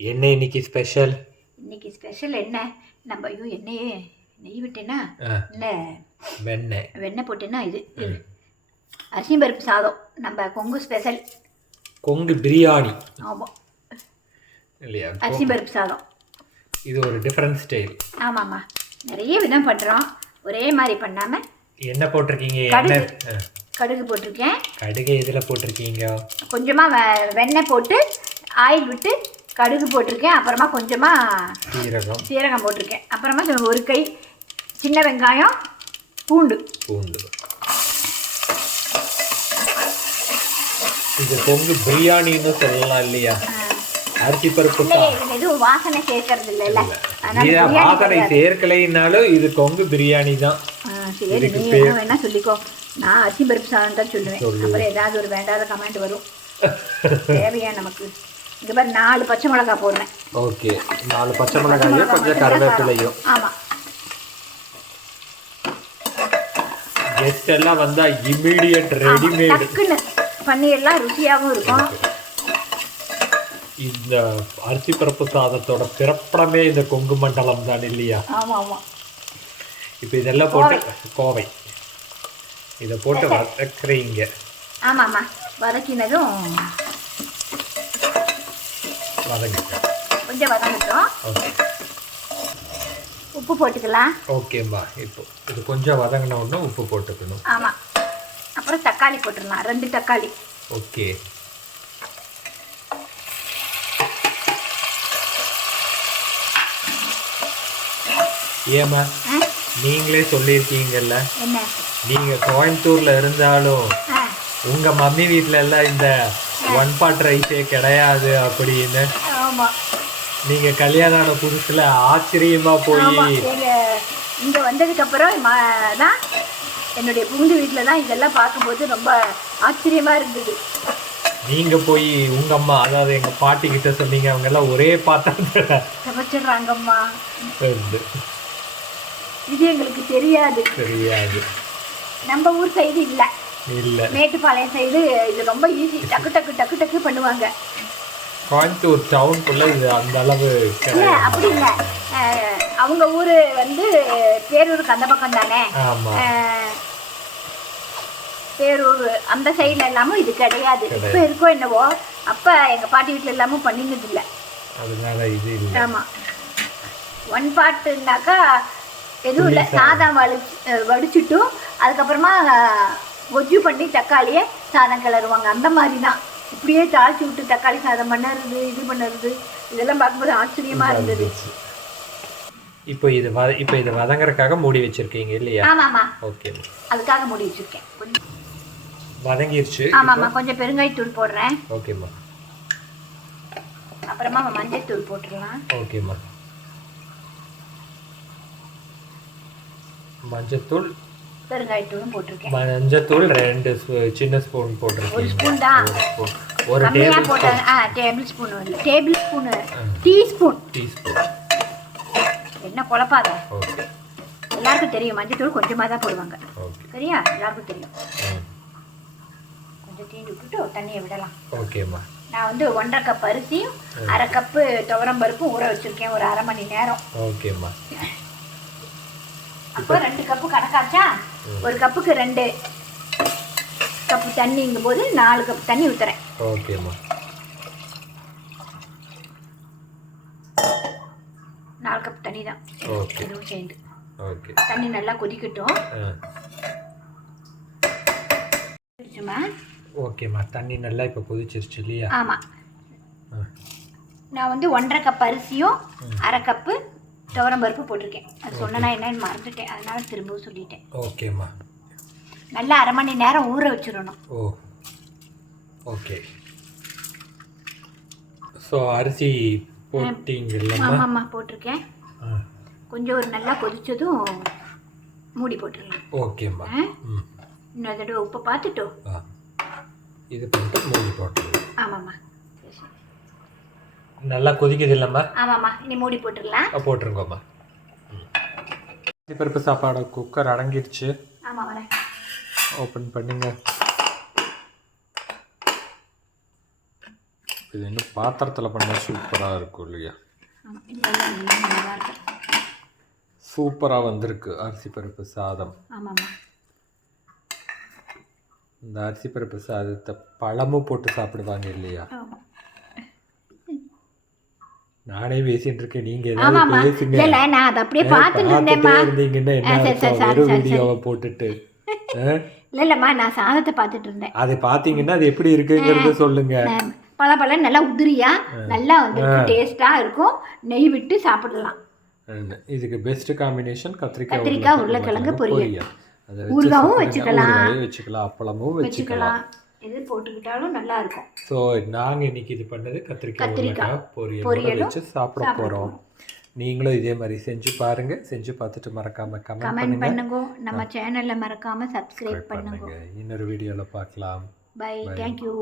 என்ன இன்னைக்கு ஸ்பெஷல் இன்னைக்கு ஸ்பெஷல் என்ன? நம்ம ஐயோ எண்ணெயே நெய் விட்டேன்னா இல்லை. வெண்ணெய். வெண்ணெய் போட்டேன்னா இது. அரிசி பருப்பு சாதம். நம்ம கொங்கு ஸ்பெஷல் கொங்கு பிரியாணி. ஆமாம் இல்லையா? அரிசி பருப்பு சாதம். இது ஒரு டிஃப்ரெண்ட் ஸ்டைல் ஆமாம்மா. நிறைய விதம் பண்ணுறோம் ஒரே மாதிரி பண்ணாமல் என்ன போட்டிருக்கீங்க? கடுகு. கடுகு போட்டிருக்கேன். கடுகு இதில் போட்டிருக்கீங்க? கொஞ்சமாக வெண்ணெய் போட்டு ஆயில் விட்டு கடுகு போட்டிருக்கேன். அப்புறமா கொஞ்சமாக சீரகம். சீரகம் போட்டிருக்கேன். அப்புறமா ஒரு கை சின்ன வெங்காயம் பூண்டு. பூண்டு. இது கொங்கு பிரியாணின்னு சொல்லலாம் இல்லையா? அரிசி பருப்பு எதுவும் வாசனை சேர்க்கறது இல்லைல்ல வாசனை. சேர்க்கலைன்னாலும் இது கொங்கு பிரியாணி தான். சரி நீ வேணா சொல்லிக்கோ. நான் அரிசி பருப்பு சாதம் தான் சொல்லுவேன். சொல்லு. அப்புறம் ஏதாவது ஒரு வேண்டாத கமெண்ட் வரும். தேவையா நமக்கு? இங்க பாரு நாலு பச்சை மிளகாய் போடுறேன். ஓகே நாலு பச்சை மிளகாயும் கொஞ்சம் கருவேப்பிலையும். ஆமாம் கெஸ்ட் எல்லாம் வந்தா இம்மிடியட் ரெடிமேட் டக்குன்னு. பண்ணிடலாம் ருசியாகவும் இருக்கும். இந்த அரிசி பருப்பு சாதத்தோட பிறப்படமே இந்த கொங்கு மண்டலம் தான் இல்லையா? ஆமாம். ஆமாம் இப்போ இதெல்லாம் போட்டு கோவை. இதை போட்டு வதக்குறீங்க. ஆமாம் ஆமாம். வதக்கினதும் வதங்குங்க கொஞ்சம் வதங்கட்டும். ஓகே. உப்பு போட்டுக்கலாம். ஓகேம்மா இப்போ இது கொஞ்சம் வதங்கின உடனே உப்பு போட்டுக்கணும். ஆமாம் அப்புறம் தக்காளி போட்டுடலாம். ரெண்டு தக்காளி. ஓகே. ஏம்மா நீங்களே சொல்லியிருக்கீங்கல்ல என்ன? நீங்க கோயம்புத்தூர்ல இருந்தாலும் ஆ. உங்க மம்மி வீட்ல எல்லாம் இந்த ஒன் பாட் ரைஸே கிடையாது அப்படின்னு. நீங்க கல்யாணம் ஆன புதுசுல ஆச்சரியமா போய். இங்கே வந்ததுக்கப்புறம் ம- தான் என்னுடைய புகுந்து வீட்டில் தான் இதெல்லாம் பார்க்கும்போது ரொம்ப ஆச்சரியமாக இருந்தது. நீங்க போய் உங்க அம்மா அதாவது எங்க பாட்டி கிட்ட சொன்னீங்க அவங்க எல்லாம் ஒரே பாத்திரத்துல சமைச்சிடுறாங்கம்மா இது எங்களுக்கு தெரியாது. தெரியாது. நம்ம ஊர் சைடு இல்லை. இல்ல. மேட்டுப்பாளையம் சைடு இது ரொம்ப ஈஸி டக்கு டக்கு டக்கு டக்கு பண்ணுவாங்க. கோயம்புத்தூர் டவுனுக்குள்ள இது அந்த அளவு இல்லை அப்படி இல்லை. அவங்க ஊர் வந்து பேரூருக்கு அந்த பக்கம் தானே? பேரூர் அந்த சைடில் எல்லாமும் இது கிடையாது. இப்போ இருக்கோ என்னவோ அப்போ எங்கள் பாட்டி வீட்டில் எல்லாமும் பண்ணினது இல்லை அதனால இது இல்ல. ஆமாம் ஒன் பாட்டுனாக்கா எதுவும் இல்லை. சாதம் அஹ், வடிச்சிட்டும். அதுக்கப்புறமா கொஜ்ஜு பண்ணி தக்காளியை சாதம் கிளறுவாங்க. அந்த மாதிரி தான் இப்படியே தாளிச்சு விட்டு தக்காளி சாதம் பண்ணுறது இது பண்ணுறது இதெல்லாம் பார்க்கும்போது ஆச்சரியமாக இருந்தது. இப்போ இது வத இப்போ இது வதங்கறதுக்காக மூடி வச்சிருக்கீங்க இல்லையா? ஆமாம்மா. ஓகே. அதுக்காக மூடி வச்சுருக்கேன். வதங்கிருச்சு. ஆமாம்மா. கொஞ்சம் பெருங்காயத்தூள் போடுறேன். ஓகேம்மா. அப்புறமா மஞ்சள் தூள் போட்டுடலாம். ஓகேம்மா. மஞ்சத்தூள் பெருங்காயத்தூளும் போட்டிருக்கேன். மஞ்சத்தூள் ரெண்டு ஸ்பூ- சின்ன ஸ்பூன் ஒரு ஸ்பூன் தான். ஒரு கம்மியாக போட்டேன் ஆ டேபிள் ஸ்பூன் இல்லை டேபிள் ஸ்பூனு டீஸ்பூன். டீஸ்பூன். என்ன குழப்பாத? எல்லாருக்கும் தெரியும் மஞ்சத்தூள் கொஞ்சமாக தான் போடுவாங்க. சரியா? எல்லாருக்கும் தெரியும். கொஞ்சம் தீண்டி விட்டுட்டு தண்ணியை விடலாம். ஓகேம்மா. நான் வந்து ஒன்றரை கப் அரிசியும் அரை கப்பு துவரம் பருப்பும் ஊற வச்சிருக்கேன் ஒரு அரை மணி நேரம். ஓகேம்மா. அப்போ ரெண்டு கப்பு கணக்காச்சா? ஒரு கப்புக்கு ரெண்டு கப்பு தண்ணிங்கும் போது நாலு கப் தண்ணி ஊற்றுறேன் ஓகேம்மா நாலு கப் தண்ணி தான். ஓகே இதுவும் சேர்ந்து. ஓகே தண்ணி நல்லா கொதிக்கட்டும். ஓகேம்மா தண்ணி நல்லா இப்போ கொதிச்சிருச்சு இல்லையா? ஆமாம் நான் வந்து ஒன்றரை கப் அரிசியும் அரை கப்பு துவரம் பருப்பு போட்டிருக்கேன். அது சொன்னா என்னன்னு மறந்துட்டேன். அதனால திரும்பவும் சொல்லிட்டேன். ஓகேம்மா நல்லா அரை மணி நேரம் ஊற வச்சிடணும். ஓ. ஓகே ஸோ அரிசி போட்டிங்கல்லம்மா? ஆமாம்மா போட்டிருக்கேன். கொஞ்சம் ஒரு நல்லா கொதிச்சதும் மூடி போட்டுடலாம். ஓகேம்மா இன்னொரு தடவை உப்பை பார்த்துட்டோ? ஆ. இது பண்ணிட்டு மூடி போட்டுருங்க ஆமாம்மா. நல்லா கொதிக்குது இல்லைம்மா? ஆமாம்மா இனி மூடி போட்டுடலாம். போட்டுருங்கம்மா. பருப்பு சாப்பாடு குக்கர் அடங்கிடுச்சு. ஆமாம் வரேன். ஓப்பன் பண்ணுங்க. இது இன்னும் பாத்திரத்தில் பண்ணால் சூப்பராக இருக்கும் இல்லையா? சூப்பராக வந்திருக்கு அரிசி பருப்பு சாதம் இந்த அரிசி பருப்பு சாதத்தை பழமும் போட்டு சாப்பிடுவாங்க இல்லையா? நானே பேசிட்டு இருக்கேன் நீங்க பேசுங்க. இல்லை நான் அதை அப்படியே பார்த்துட்டு பார்த்துட்டே இருந்தீங்கன்னா என்ன போட்டுட்டு? இல்லை இல்லைம்மா நான் சாதத்தை பார்த்துட்டு இருந்தேன். அதை பார்த்தீங்கன்னா அது எப்படி இருக்குங்கிறத சொல்லுங்க. பல பல நல்லா உதிரியா நல்லா வந்து டேஸ்ட்டாக இருக்கும். நெய் விட்டு சாப்பிடலாம். இதுக்கு பெஸ்ட் காம்பினேஷன் கத்திரிக்காய் கத்திரிக்காய், உருளைக்கிழங்கு பொரியல். ஊறுகாவும். வச்சுக்கலாம். வச்சுக்கலாம். அப்பளமும் வச்சுக்கலாம். எது போட்டுக்கிட்டாலும் நல்லா இருக்கும் ஸோ நாங்க இன்னைக்கு இது பண்ணது கத்திரிக்காய் கத்திரிக்காய். பொரியல் வச்சு சாப்பிட போறோம். நீங்களும் இதே மாதிரி செஞ்சு பாருங்க. செஞ்சு பார்த்துட்டு மறக்காம கமெண்ட் பண்ணுங்க. நம்ம சேனல்ல மறக்காம சப்ஸ்கிரைப் பண்ணுங்க. இன்னொரு வீடியோல பார்க்கலாம். By thank you